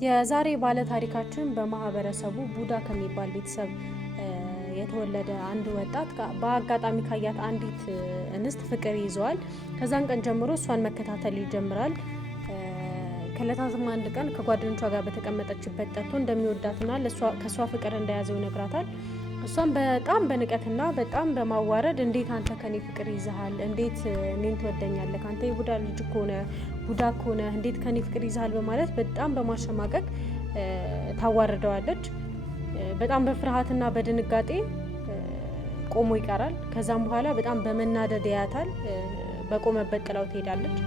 የዛሬ ባለ ታሪካችን በማህበረሰቡ ቡዳ ከሚባል ቤተሰብ የተወለደ አንድ ወጣት በአጋጣሚ ካያት አንዲት እንስት ፍቅር ይዘዋል። ከዛን ቀን ጀምሮ እሷን መከታተል ይጀምራል። ከለታዝም አንድ ቀን ከጓደኞቿ ጋር በተቀመጠችበት ጠርቶ እንደሚወዳትና ከሷ ፍቅር እንደያዘው ይነግራታል። እሷም በጣም በንቀትና በጣም በማዋረድ እንዴት አንተ ከኔ ፍቅር ይዘሃል? እንዴት እኔን ትወደኛለህ? አንተ የቡዳ ልጅ ከሆነ ቡዳ ከሆነ እንዴት ከኔ ፍቅር ይዘሃል? በማለት በጣም በማሸማቀቅ ታዋርደዋለች። በጣም በፍርሃትና በድንጋጤ ቆሞ ይቀራል። ከዛም በኋላ በጣም በመናደድ ያያታል። በቆመበት ጥላው ትሄዳለች።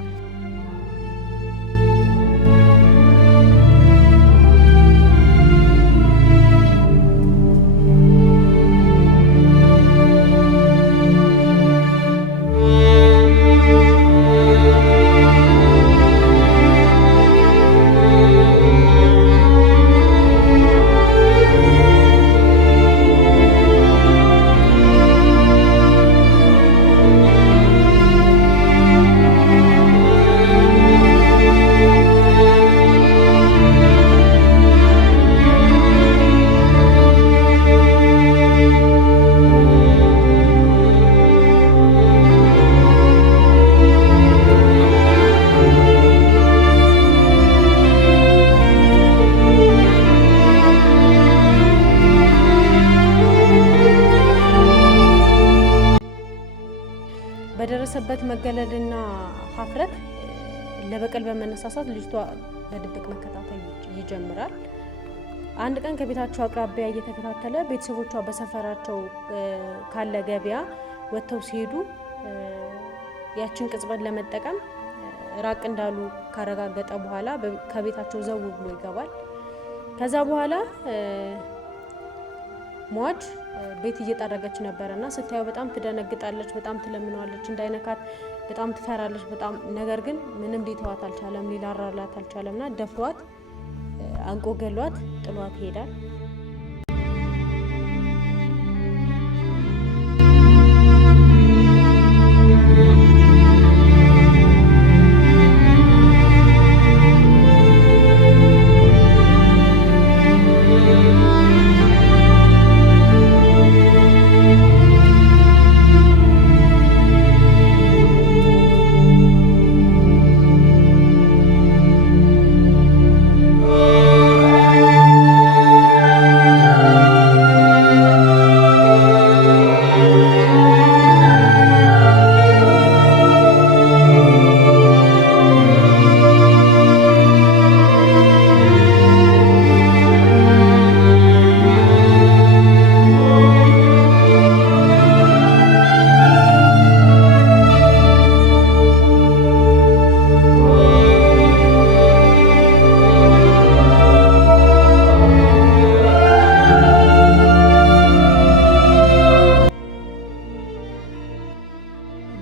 በደረሰበት መገለልና ሀፍረት ለበቀል በመነሳሳት ልጅቷ በድብቅ መከታተል ይጀምራል። አንድ ቀን ከቤታቸው አቅራቢያ እየተከታተለ ቤተሰቦቿ በሰፈራቸው ካለ ገበያ ወጥተው ሲሄዱ ያችን ቅጽበት ለመጠቀም ራቅ እንዳሉ ካረጋገጠ በኋላ ከቤታቸው ዘው ብሎ ይገባል። ከዛ በኋላ ሟች ቤት እየጠረገች ነበርና ስታየው በጣም ትደነግጣለች፣ በጣም ትለምነዋለች እንዳይነካት፣ በጣም ትፈራለች በጣም። ነገር ግን ምንም ሊተዋት አልቻለም፣ ሊራራላት አልቻለምና ደፍሯት አንቆ ገሏት ጥሏት ይሄዳል።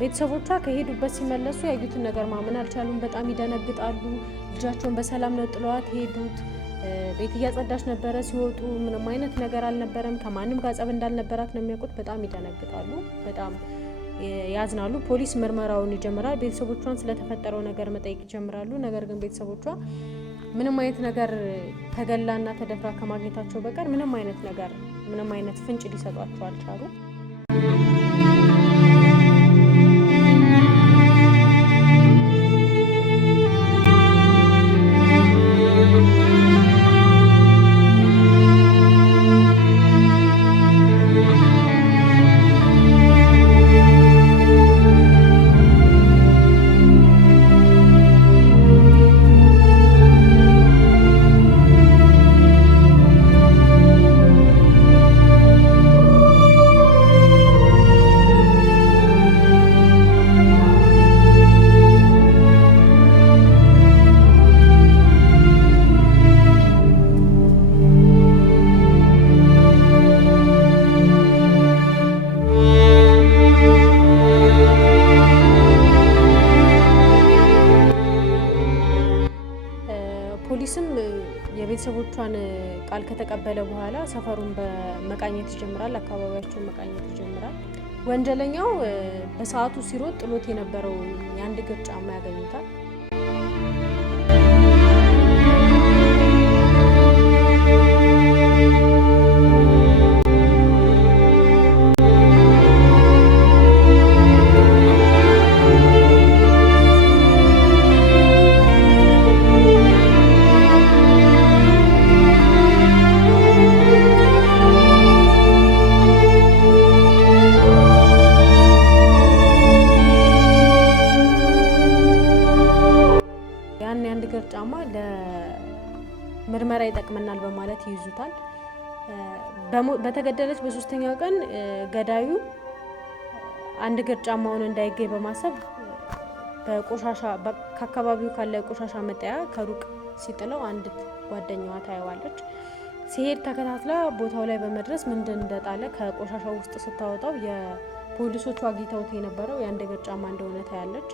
ቤተሰቦቿ ከሄዱበት ሲመለሱ ያዩትን ነገር ማመን አልቻሉም። በጣም ይደነግጣሉ። ልጃቸውን በሰላም ነው ጥለዋት ሄዱት። ቤት እያጸዳች ነበረ። ሲወጡ ምንም አይነት ነገር አልነበረም። ከማንም ጋር ጸብ እንዳልነበራት ነው የሚያውቁት። በጣም ይደነግጣሉ። በጣም ያዝናሉ። ፖሊስ ምርመራውን ይጀምራል። ቤተሰቦቿን ስለተፈጠረው ነገር መጠየቅ ይጀምራሉ። ነገር ግን ቤተሰቦቿ ምንም አይነት ነገር ተገላና ተደፍራ ከማግኘታቸው በቀር ምንም አይነት ፍንጭ ሊሰጧቸው አልቻሉ። ፖሊስም የቤተሰቦቿን ቃል ከተቀበለ በኋላ ሰፈሩን በመቃኘት ይጀምራል። አካባቢያቸውን መቃኘት ይጀምራል። ወንጀለኛው በሰዓቱ ሲሮጥ ጥሎት የነበረው የአንድ እግር ጫማ ያገኙታል። ምርመራ ይጠቅመናል በማለት ይይዙታል። በተገደለች በ3ኛው ቀን ገዳዩ አንድ እግር ጫማውን እንዳይገኝ በማሰብ በቆሻሻ ከአካባቢው ካለ ቆሻሻ መጣያ ከሩቅ ሲጥለው አንድ ጓደኛዋ ታየዋለች። ሲሄድ ተከታትላ ቦታው ላይ በመድረስ ምንድን እንደጣለ ከቆሻሻው ውስጥ ስታወጣው የፖሊሶቹ አግኝተውት የነበረው የአንድ እግር ጫማ እንደሆነ ታያለች።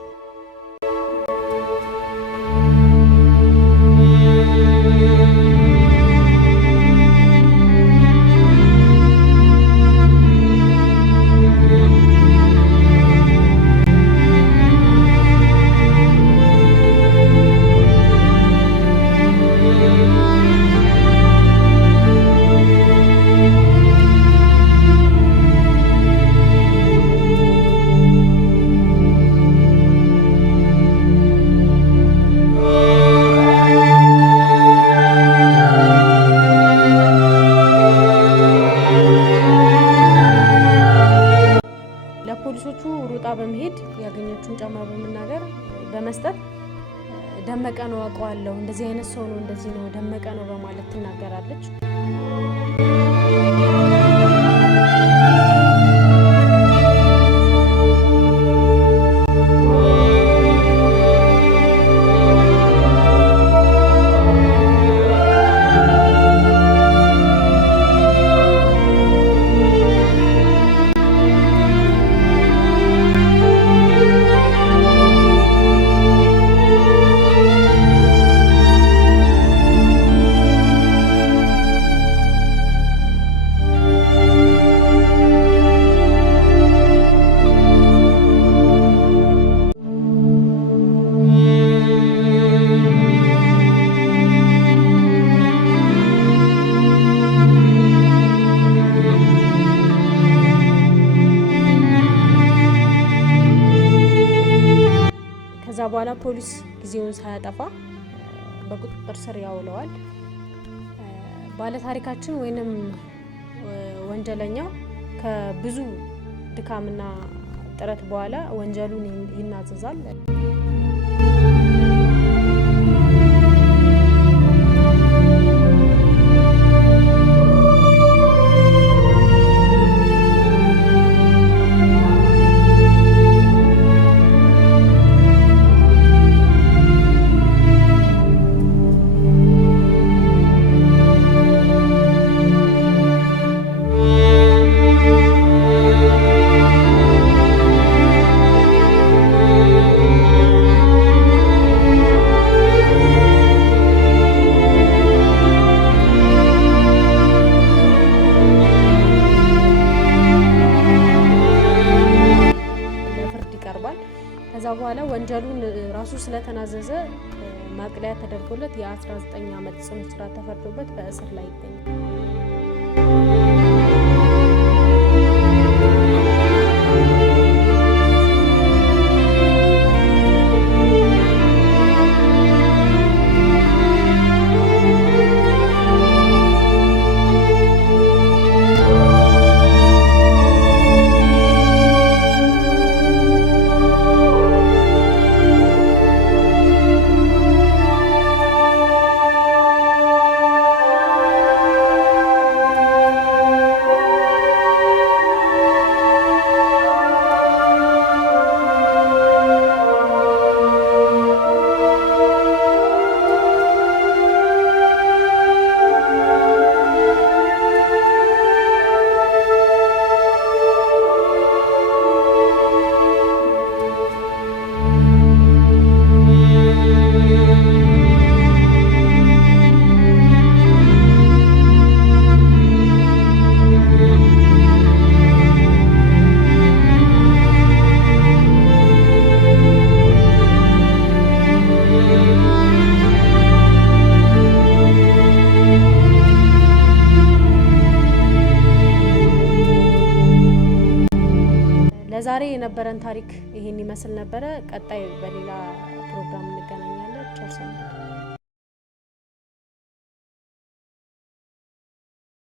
ፖሊሶቹ ሩጣ በመሄድ ያገኘችውን ጫማ በመናገር በመስጠት ደመቀ ነው አውቀዋለሁ፣ እንደዚህ አይነት ሰው ነው፣ እንደዚህ ነው፣ ደመቀ ነው በማለት ትናገራለች። በኋላ ፖሊስ ጊዜውን ሳያጠፋ በቁጥጥር ስር ያውለዋል። ባለታሪካችን ወይንም ወንጀለኛው ከብዙ ድካምና ጥረት በኋላ ወንጀሉን ይናዘዛል። ከዛ በኋላ ወንጀሉን ራሱ ስለተናዘዘ ማቅለያ ተደርጎለት የ19 ዓመት ጽኑ እስራት ተፈርዶበት በእስር ላይ ይገኛል። ለዛሬ የነበረን ታሪክ ይሄን ይመስል ነበረ። ቀጣይ በሌላ ፕሮግራም እንገናኛለን። ቸር ሰንብቱ።